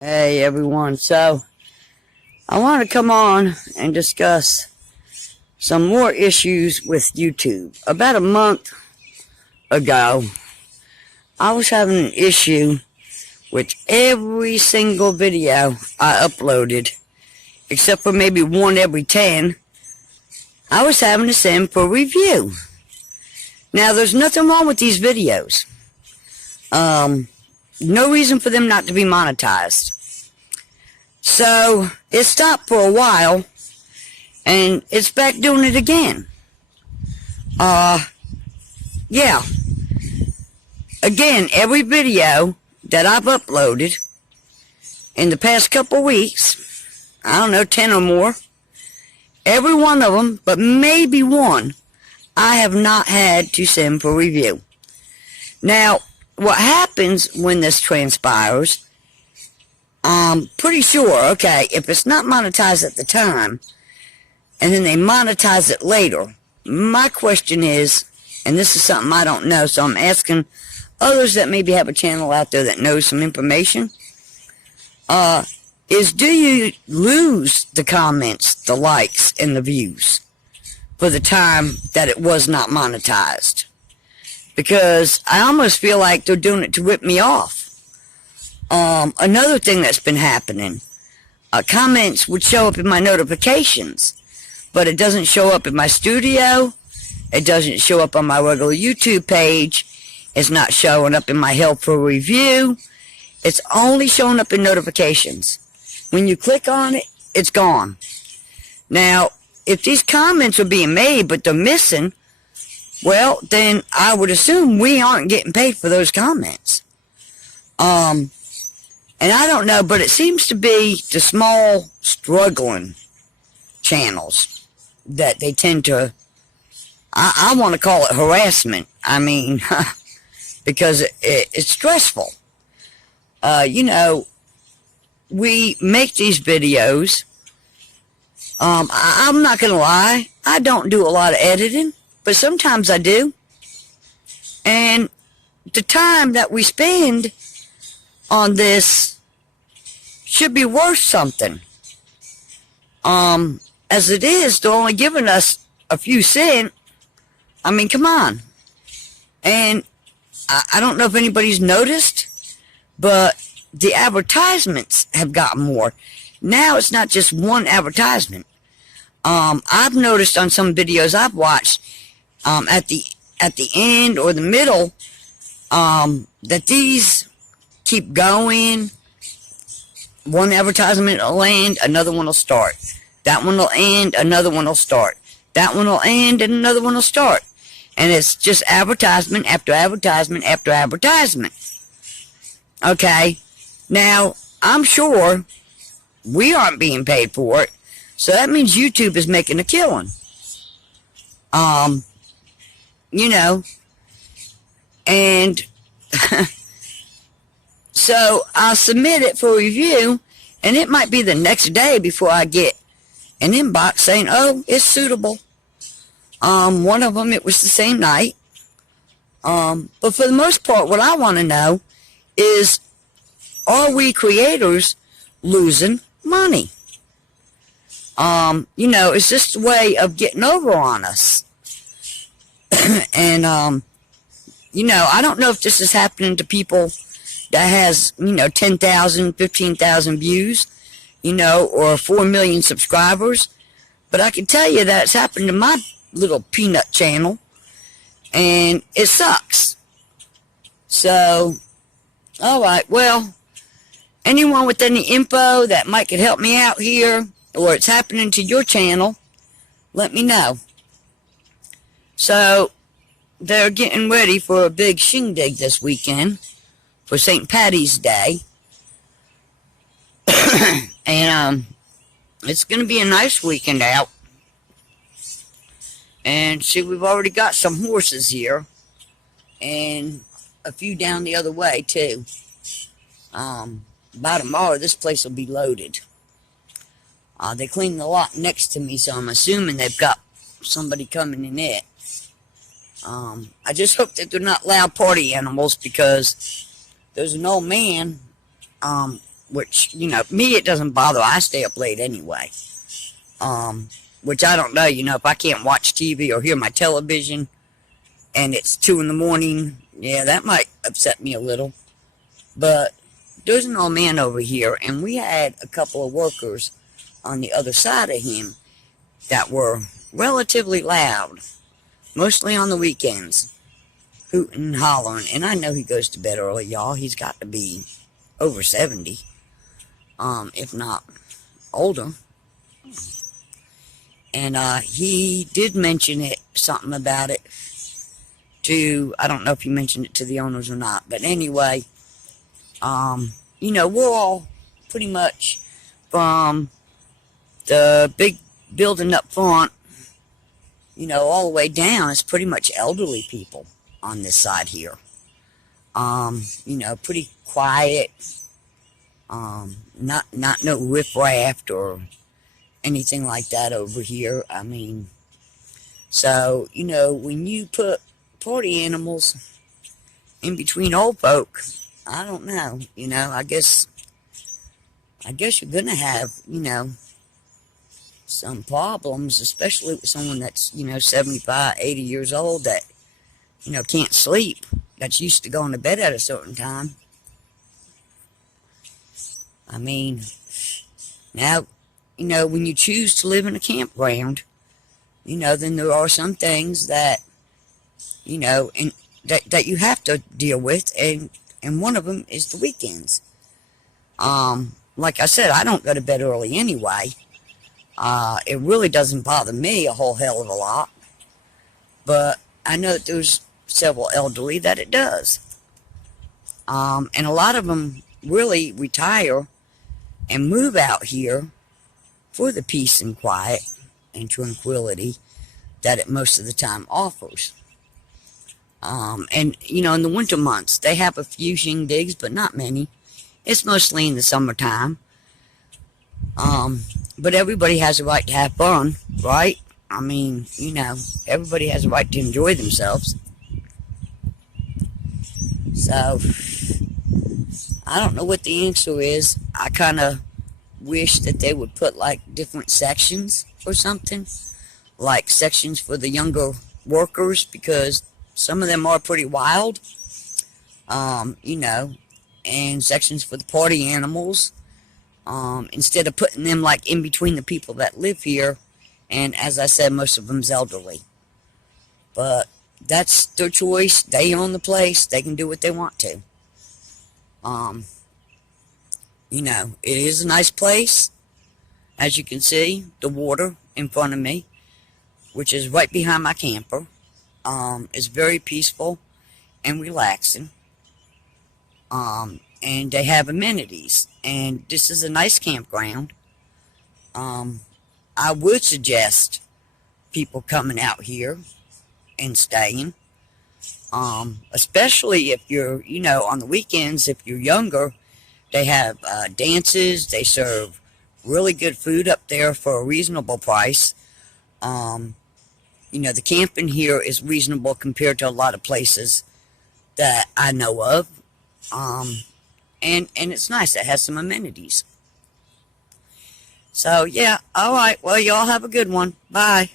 Hey everyone, so I want to come on and discuss some more issues with YouTube. About a month ago, I was having an issue with every single video I uploaded, except for maybe one every 10. I was having to send for review. Now, there's nothing wrong with these videos. No reason for them not to be monetized. So, it stopped for a while, and it's back doing it again. Yeah. Again, every video that I've uploaded in the past couple weeks, I don't know, 10 or more, every one of them, but maybe one, I have not had to send for review. Now, what happens when this transpires, I'm pretty sure, okay, if it's not monetized at the time, and then they monetize it later, my question is, and this is something I don't know, so I'm asking others that maybe have a channel out there that knows some information, is do you lose the comments, the likes, and the views for the time that it was not monetized? Because I almost feel like they're doing it to rip me off. Another thing that's been happening, comments would show up in my notifications, but it doesn't show up in my studio, it doesn't show up on my regular YouTube page, it's not showing up in my help for review, it's only showing up in notifications. When you click on it, it's gone. Now, if these comments are being made, but they're missing, well, then I would assume we aren't getting paid for those comments. And I don't know, but it seems to be the small, struggling channels that they tend to, I want to call it harassment. I mean, because it's stressful. You know, we make these videos. I'm not going to lie, I don't do a lot of editing, but sometimes I do. And the time that we spend on this should be worth something. As it is, they're only giving us a few cents. I mean, come on. And I don't know if anybody's noticed, but the advertisements have gotten more. Now it's not just one advertisement. I've noticed on some videos I've watched, at the end or the middle, that these keep going. One advertisement will end, another one will start. That one will end, another one will start. That one will end, and another one will start. And it's just advertisement after advertisement after advertisement. Okay? Now, I'm sure we aren't being paid for it, so that means YouTube is making a killing. You know, and so I'll submit it for review, and it might be the next day before I get an inbox saying, oh, it's suitable. One of them, it was the same night. But for the most part, what I want to know is, are we creators losing money? You know, it's just a way of getting over on us. And, you know, I don't know if this is happening to people that has, you know, 10,000, 15,000 views, you know, or 4 million subscribers. But I can tell you that it's happened to my little peanut channel, and it sucks. So, alright, well, anyone with any info that might could help me out here, or it's happening to your channel, let me know. So, they're getting ready for a big shindig this weekend for St. Patty's Day. And, it's going to be a nice weekend out. And see, we've already got some horses here, and a few down the other way, too. By tomorrow, this place will be loaded. They cleaned the lot next to me, so I'm assuming they've got somebody coming in it. I just hope that they're not loud party animals, because there's an old man which, you know, me, it doesn't bother. I stay up late anyway. Which I don't know, you know, if I can't watch TV or hear my television and it's 2 in the morning, yeah, that might upset me a little. But there's an old man over here, and we had a couple of workers on the other side of him that were relatively loud, mostly on the weekends, hooting and hollering. And I know he goes to bed early, y'all. He's got to be over 70, if not older. And he did mention it, something about it to, I don't know if he mentioned it to the owners or not, but anyway, you know, we're all pretty much from the big building up front, you know, all the way down. It's pretty much elderly people on this side here. You know, pretty quiet, not no riffraff or anything like that over here. I mean, so, you know, when you put party animals in between old folk, I don't know, you know, I guess you're gonna have, you know, some problems, especially with someone that's, you know, 75, 80 years old that, you know, can't sleep, that's used to going to bed at a certain time. I mean, now, you know, when you choose to live in a campground, you know, then there are some things that, you know, and that you have to deal with, and one of them is the weekends. Like I said, I don't go to bed early anyway. It really doesn't bother me a whole hell of a lot, but I know that there's several elderly that it does. And a lot of them really retire and move out here for the peace and quiet and tranquility that it most of the time offers. And, you know, in the winter months, they have a few shindigs, but not many. It's mostly in the summertime. But everybody has a right to have fun, right? I mean, you know, everybody has a right to enjoy themselves. So, I don't know what the answer is. I kind of wish that they would put, like, different sections or something. Like sections for the younger workers, because some of them are pretty wild. You know, and sections for the party animals. Instead of putting them, like, in between the people that live here. And as I said, most of them's elderly. But that's their choice. They own the place. They can do what they want to. You know, it is a nice place. As you can see, the water in front of me, which is right behind my camper, is very peaceful and relaxing. And they have amenities. And this is a nice campground. I would suggest people coming out here and staying. Especially if you're, you know, on the weekends, if you're younger, they have dances. They serve really good food up there for a reasonable price. You know, the camping here is reasonable compared to a lot of places that I know of. And it's nice. It has some amenities. So, yeah. All right. Well, y'all have a good one. Bye.